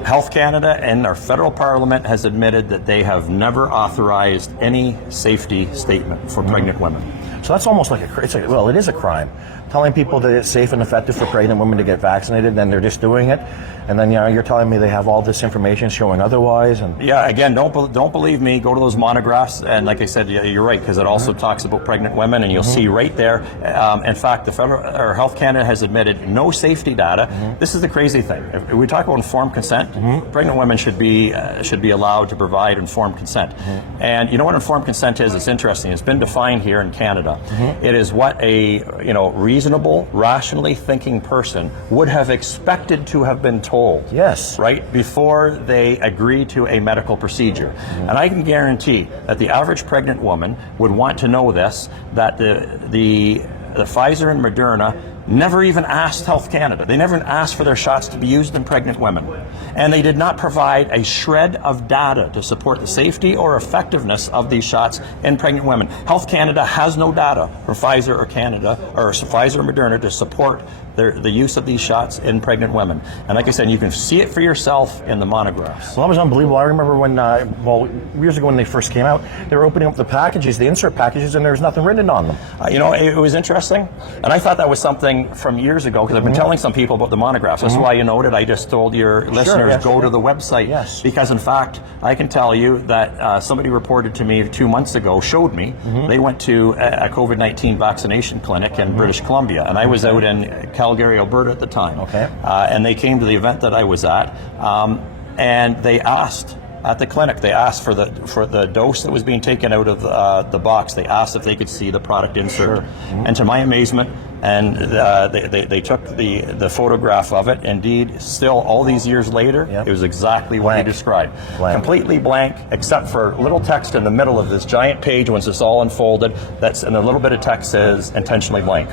Health Canada and our federal parliament has admitted that they have never authorized any safety statement for pregnant women. So that's almost like well, it is a crime. Telling people that it's safe and effective for pregnant women to get vaccinated, then they're just doing it, and then you're telling me they have all this information showing otherwise. And yeah, again, don't believe me. Go to those monographs, and like I said, you're right, because it also talks about pregnant women, and you'll see right there. In fact, the Health Canada has admitted no safety data. This is the crazy thing. If we talk about informed consent, pregnant women should be allowed to provide informed consent. And you know what informed consent is? It's interesting. It's been defined here in Canada. It is what a reasonable, rationally thinking person would have expected to have been told. Yes. Right before they agree to a medical procedure. And I can guarantee that the average pregnant woman would want to know this, that the Pfizer and Moderna never even asked Health Canada. They never asked for their shots to be used in pregnant women. And they did not provide a shred of data to support the safety or effectiveness of these shots in pregnant women. Health Canada has no data for Pfizer or Pfizer or Moderna to support the use of these shots in pregnant women. And like I said, you can see it for yourself in the monographs. Well, that was unbelievable. I remember when, years ago when they first came out, they were opening up the packages, the insert packages, and there was nothing written on them. It was interesting. And I thought that was something from years ago, because I've been telling some people about the monographs. That's why you noted I just told your listeners, go to the website. Yes. Because in fact, I can tell you that somebody reported to me 2 months ago, showed me, they went to a COVID-19 vaccination clinic in British Columbia. And I was out in Calgary, Alberta at the time. Okay. And they came to the event that I was at, and they asked at the clinic, they asked for the dose that was being taken out of the box. They asked if they could see the product insert. Sure. And to my amazement, and they took the photograph of it. Indeed, still all these years later, it was exactly what he described. Completely blank, except for little text in the middle of this giant page once it's all unfolded. And a little bit of text says intentionally blank.